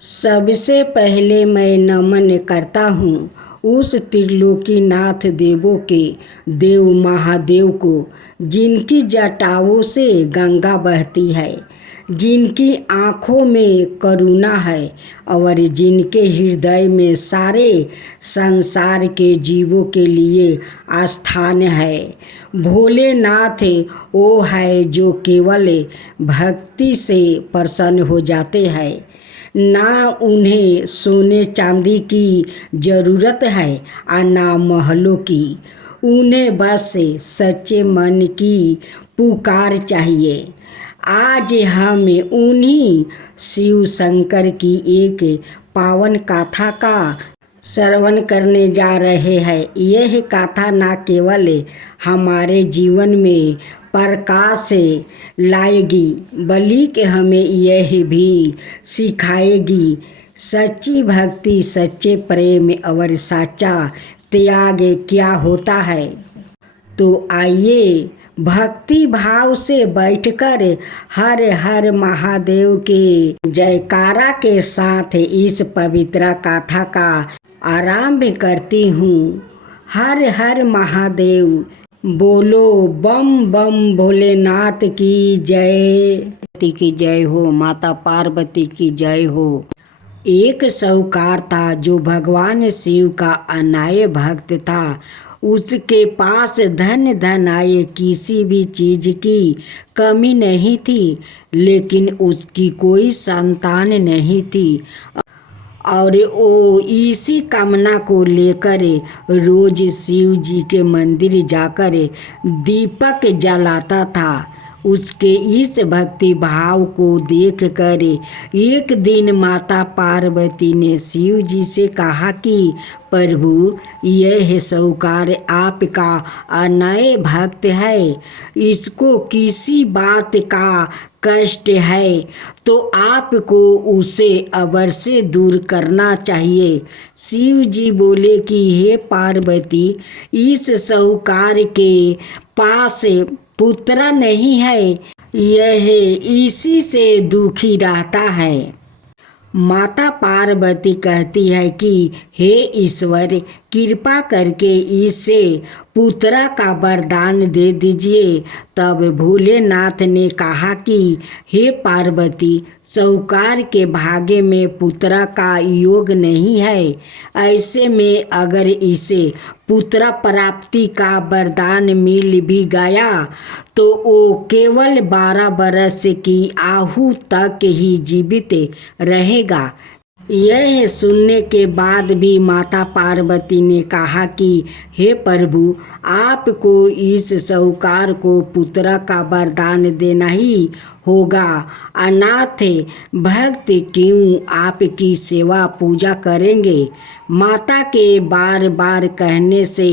सबसे पहले मैं नमन करता हूँ उस त्रिलोकीनाथ देवों के देव महादेव को, जिनकी जटाओं से गंगा बहती है, जिनकी आँखों में करुणा है और जिनके हृदय में सारे संसार के जीवों के लिए स्थान है। भोलेनाथ वो है जो केवल भक्ति से प्रसन्न हो जाते हैं। ना उन्हें सोने चांदी की ज़रूरत है और ना महलों की। उन्हें बस सच्चे मन की पुकार चाहिए। आज हम उन्हीं शिव शंकर की एक पावन गाथा का श्रवण करने जा रहे हैं। यह गाथा न केवल हमारे जीवन में प्रकाश लाएगी, बल्कि हमें यह भी सिखाएगी सच्ची भक्ति, सच्चे प्रेम और सच्चा त्याग क्या होता है। तो आइए भक्ति भाव से बैठकर हर हर महादेव के जयकारा के साथ इस पवित्र गाथा का आरंभ करती हूँ। हर हर महादेव, बोलो बम बम भोलेनाथ की जय हो, माता पार्वती की जय हो। एक साहूकार था जो भगवान शिव का अनाय भक्त था। उसके पास धन आए किसी भी चीज की कमी नहीं थी, लेकिन उसकी कोई संतान नहीं थी और वो इसी कामना को लेकर रोज शिव जी के मंदिर जाकर दीपक जलाता था। उसके इस भक्ति भाव को देखकर एक दिन माता पार्वती ने शिव जी से कहा कि प्रभु, यह साहूकार आपका अनय भक्त है, इसको किसी बात का कष्ट है तो आपको उसे अवश्य दूर करना चाहिए। शिव जी बोले कि हे पार्वती, इस साहूकार के पास पुत्र नहीं है, यह इसी से दुखी रहता है। माता पार्वती कहती है कि हे ईश्वर, कृपा करके इसे पुत्र का वरदान दे दीजिए। तब भोलेनाथ ने कहा कि हे पार्वती, साहूकार के भाग्य में पुत्र का योग नहीं है। ऐसे में अगर इसे पुत्र प्राप्ति का वरदान मिल भी गया तो वो केवल 12 बरस की आयु तक ही जीवित रहेगा। यह सुनने के बाद भी माता पार्वती ने कहा कि हे प्रभु, आपको इस साहूकार को पुत्र का वरदान देना ही होगा। अनाथ भक्त क्यों आपकी सेवा पूजा करेंगे। माता के बार बार कहने से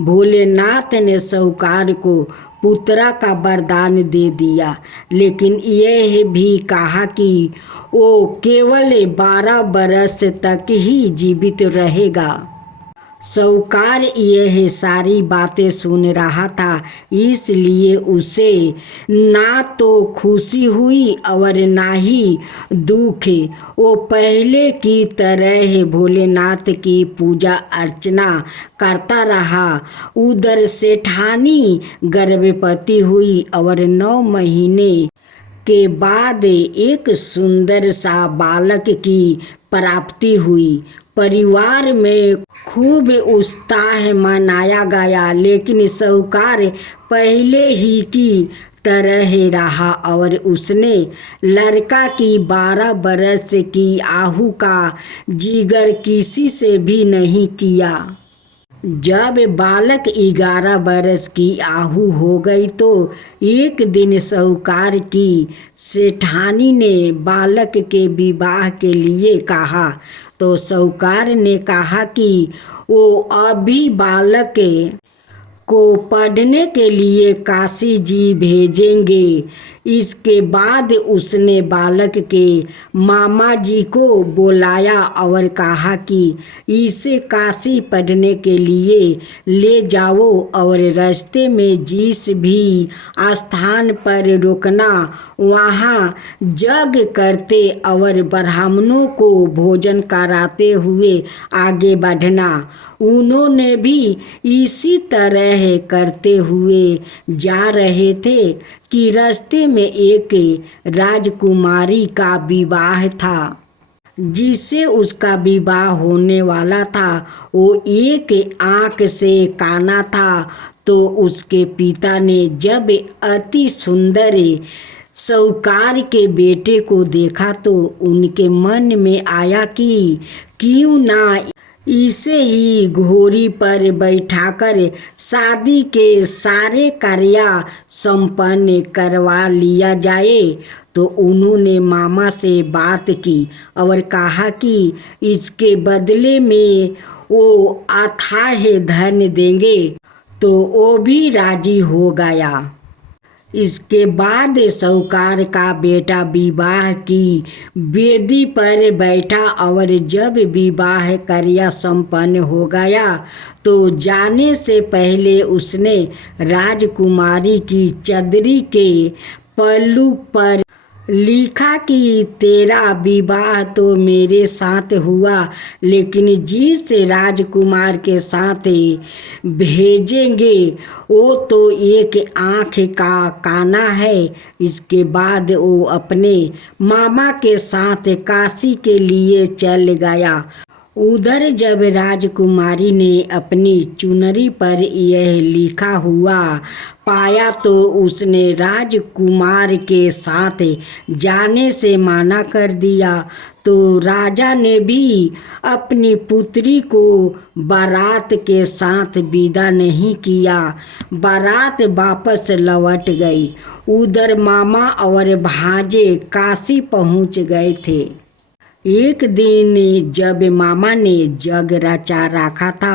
भोलेनाथ ने साहूकार को पुत्र का वरदान दे दिया, लेकिन यह भी कहा कि वो केवल 12 बरस तक ही जीवित रहेगा। साहूकार यह सारी बातें सुन रहा था, इसलिए उसे ना तो खुशी हुई और ना ही दुख। वो पहले की तरह भोलेनाथ की पूजा अर्चना करता रहा। उधर सेठानी गर्भवती हुई और 9 महीने के बाद एक सुंदर सा बालक की प्राप्ति हुई। परिवार में खूब उत्साह मनाया गया, लेकिन साहूकार पहले ही की तरह रहा और उसने लड़का की 12 बरस की आयु का जिक्र किसी से भी नहीं किया। जब बालक 11 बरस की आयु हो गई तो एक दिन साहूकार की सेठानी ने बालक के विवाह के लिए कहा। तो साहूकार ने कहा कि वो अभी बालक को पढ़ने के लिए काशी जी भेजेंगे। इसके बाद उसने बालक के मामा जी को बुलाया और कहा कि इसे काशी पढ़ने के लिए ले जाओ और रास्ते में जिस भी स्थान पर रुकना वहाँ यज्ञ करते और ब्राह्मणों को भोजन कराते हुए आगे बढ़ना। उन्होंने भी इसी तरह करते हुए जा रहे थे कि रास्ते में एक राजकुमारी का विवाह था। जिससे उसका विवाह होने वाला था वो एक आँख से काना था। तो उसके पिता ने जब अति सुंदर साहूकार के बेटे को देखा तो उनके मन में आया कि क्यों ना इसे ही घोड़ी पर बैठाकर शादी के सारे कार्य संपन्न करवा लिया जाए। तो उन्होंने मामा से बात की और कहा कि इसके बदले में वो अथाह धन देंगे। तो वो भी राजी हो गया। इसके बाद साहूकार का बेटा विवाह की वेदी पर बैठा और जब विवाह कार्य संपन्न हो गया तो जाने से पहले उसने राजकुमारी की चदरी के पल्लू पर लिखा कि तेरा विवाह तो मेरे साथ हुआ, लेकिन जिस राजकुमार के साथ भेजेंगे वो तो एक आँख का काना है। इसके बाद वो अपने मामा के साथ काशी के लिए चल गया। उधर जब राजकुमारी ने अपनी चुनरी पर यह लिखा हुआ पाया तो उसने राजकुमार के साथ जाने से मना कर दिया। तो राजा ने भी अपनी पुत्री को बारात के साथ विदा नहीं किया। बारात वापस लौट गई। उधर मामा और भांजे काशी पहुंच गए थे। एक दिन जब मामा ने जग रचा रखा था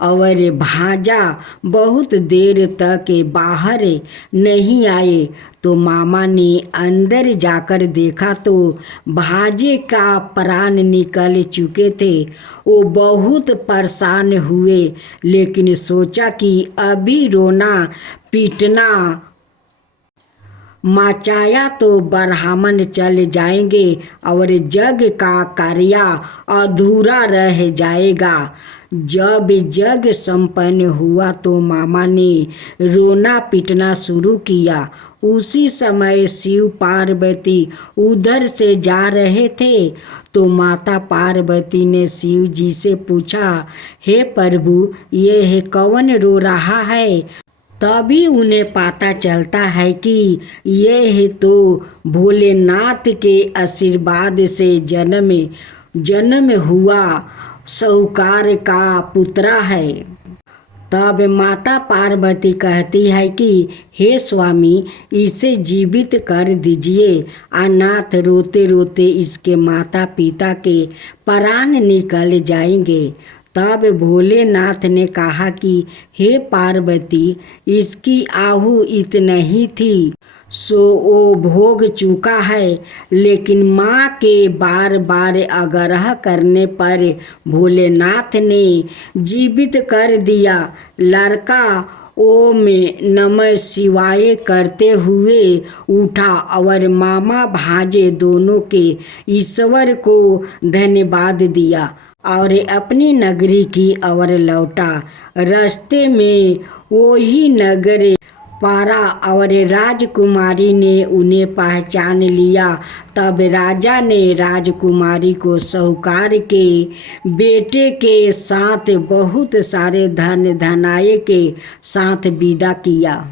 और भांजा बहुत देर तक बाहर नहीं आए तो मामा ने अंदर जाकर देखा तो भांजे का प्राण निकल चुके थे। वो बहुत परेशान हुए, लेकिन सोचा कि अभी रोना पीटना मचाया तो ब्राह्मण चल जाएंगे और यज्ञ का कार्य अधूरा रह जाएगा। जब यज्ञ संपन्न हुआ तो मामा ने रोना पीटना शुरू किया। उसी समय शिव पार्वती उधर से जा रहे थे तो माता पार्वती ने शिव जी से पूछा, हे प्रभु, ये कौन रो रहा है? तभी उन्हें पता चलता है कि यह तो भोलेनाथ के आशीर्वाद से जन्म हुआ साहूकार का पुत्र है। तब माता पार्वती कहती है कि हे स्वामी, इसे जीवित कर दीजिए। अनाथ रोते रोते इसके माता पिता के प्राण निकल जाएंगे। तब भोलेनाथ ने कहा कि हे पार्वती, इसकी आहु इतनी ही थी सो वो भोग चुका है। लेकिन माँ के बार बार आग्रह करने पर भोलेनाथ ने जीवित कर दिया। लड़का ओम नमः शिवाय करते हुए उठा और मामा भांजे दोनों के ईश्वर को धन्यवाद दिया और अपनी नगरी की ओर लौटा। रास्ते में वही नगर पारा और राजकुमारी ने उन्हें पहचान लिया। तब राजा ने राजकुमारी को साहूकार के बेटे के साथ बहुत सारे धन धनाए के साथ विदा किया।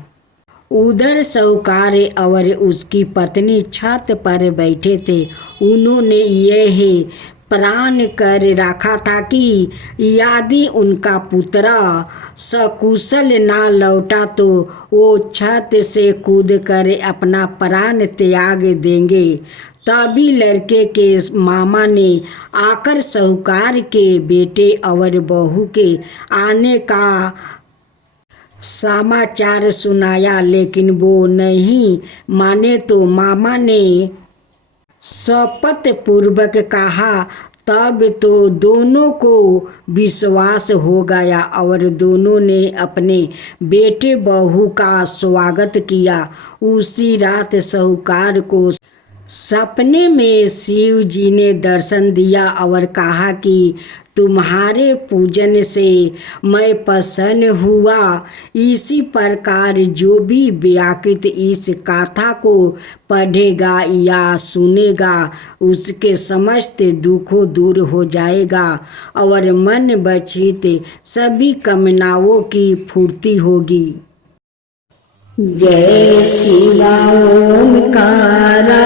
उधर साहूकार और उसकी पत्नी छत पर बैठे थे। उन्होंने यह प्राण कर रखा था कि यदि उनका पुत्र सकुशल ना लौटा तो वो छत से कूद कर अपना प्राण त्याग देंगे। तभी लड़के के मामा ने आकर साहूकार के बेटे और बहू के आने का समाचार सुनाया लेकिन वो नहीं माने तो मामा ने शपथ पूर्वक कहा। तब तो दोनों को विश्वास हो गया और दोनों ने अपने बेटे बहू का स्वागत किया। उसी रात साहूकार को सपने में शिव जी ने दर्शन दिया और कहा कि तुम्हारे पूजन से मैं प्रसन्न हुआ। इसी प्रकार जो भी व्याकृत इस गाथा को पढ़ेगा या सुनेगा उसके समस्त दुखों दूर हो जाएगा और मन बचित सभी कामनाओं की पूर्ति होगी। जय शिवा ओमकारा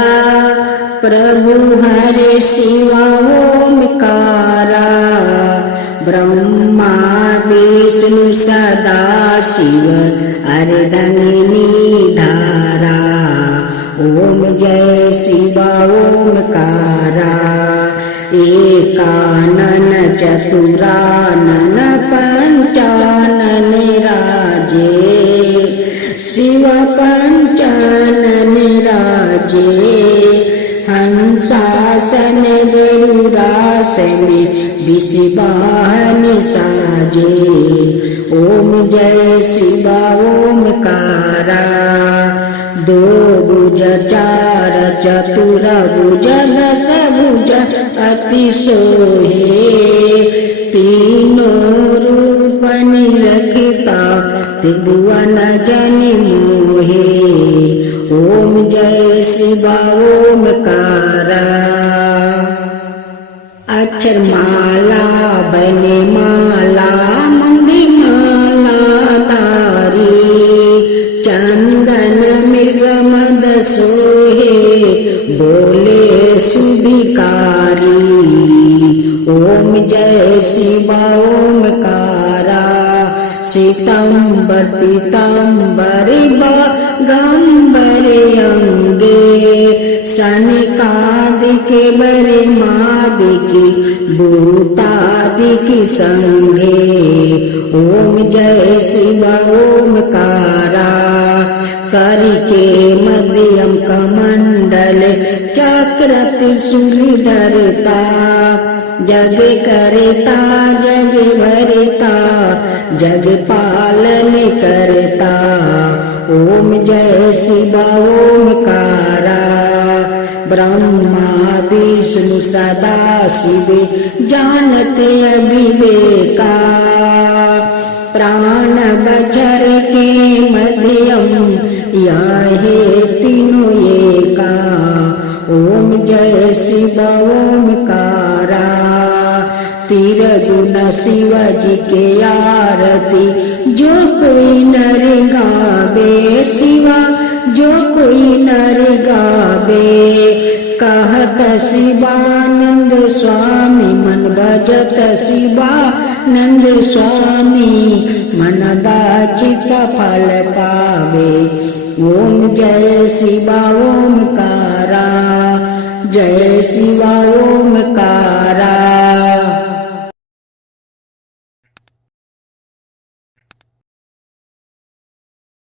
प्रभु हरे शिवा ओमकारा ब्रह्मा विष्णु सदा शिव अर्धंगिनी धारा। ओम जय शिवा ओमकारा एकानन चतुरानन पंचानन राजे शिव पंचानन राजे हंसासन गरुड़ासन विषवाहन साजे। ओम जय शिवा ओमकारा दो भुज चार चतुर भुज दस भुज अति सोहे तीनों रूप निरखता त्रिभुवन जन मोहे। ओम जय शिवा ओमकारा अक्षर माला बने माला मंदी माला तारी चंदन मृग मद सोहे बोले सुभिकारी। ओम जय शिवा ओमकारा श्वेतांबर पीतांबर गंबर अंगे सनकादिक बरे मादिकी भूतादिक संगे। ओम जय शिवा ओमकारा करके मध्यम कमंडल चक्र त्रिशूल धरता जग करता जग भरता जग पालन करता। ओम जय शिवा ओमकारा ब्रह्मा विष्णु सदा शिव जानते अविवेका प्राण बचर के मध्यम याहे तीनों एका। ओम जय शिवा ओमकारा तीर गुण शिव जी के आरती जो कोई नर गावे शिवा जो कोई नर गावे। कहत शिवानंद स्वामी मन भजत शिवानंद स्वामी मन वांछित फल पावे। ओम जय शिवा ओमकारा जय शिवा ओमकारा।